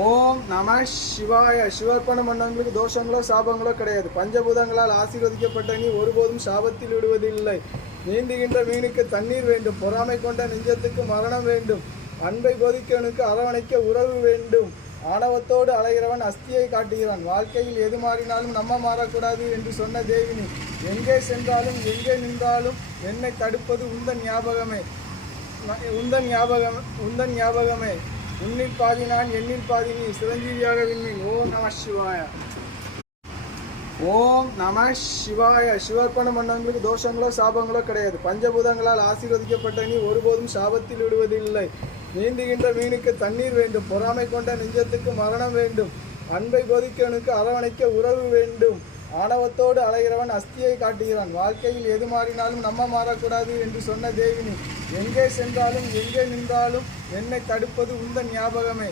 ஓம் நம சிவாய. சிவர்ப்பணம் பண்ணவங்களுக்கு தோஷங்களோ சாபங்களோ கிடையாது. பஞ்சபூதங்களால் ஆசீர்வதிக்கப்பட்ட நீ ஒருபோதும் சாபத்தில் விடுவதில்லை. நீந்துகின்ற மீனுக்கு தண்ணீர் வேண்டும், பொறாமை கொண்ட நெஞ்சத்துக்கு மரணம் வேண்டும், அன்பை போதிக்கவனுக்கு அரவணைக்க உறவு வேண்டும். ஆணவத்தோடு அலைகிறவன் அஸ்தியை காட்டுகிறான். வாழ்க்கையில் எது மாறினாலும் நம்ம மாறக்கூடாது என்று சொன்ன தேவினி, எங்கே சென்றாலும் எங்கே நின்றாலும் என்னை தடுப்பது உந்தன் ஞாபகமே, உந்தன் ஞாபகமே. உன்னில் பாதி நான், எண்ணில் பாதி நீ, சிரஞ்சீவியாக விண்மீன். ஓம் நம சிவாய. ஓம் நம சிவாய. சிவர்ப்பணம் பண்ணவங்களுக்கு தோஷங்களோ சாபங்களோ கிடையாது. பஞ்சபூதங்களால் ஆசீர்வதிக்கப்பட்ட நீ ஒருபோதும் சாபத்தில் விடுவதில்லை. நீந்துகின்ற மீனுக்கு தண்ணீர் வேண்டும், பொறாமை கொண்ட நெஞ்சத்துக்கு மரணம் வேண்டும், அன்பை போதிக்கவனுக்கு அரவணைக்க உறவு வேண்டும். ஆணவத்தோடு அலைகிறவன் அஸ்தியை காட்டுகிறான். வாழ்க்கையில் எது மாறினாலும் நம்ம மாறக்கூடாது என்று சொன்ன தேவினி, எங்கே சென்றாலும் எங்கே நின்றாலும் என்னை தடுப்பது உந்தன் ஞாபகமே,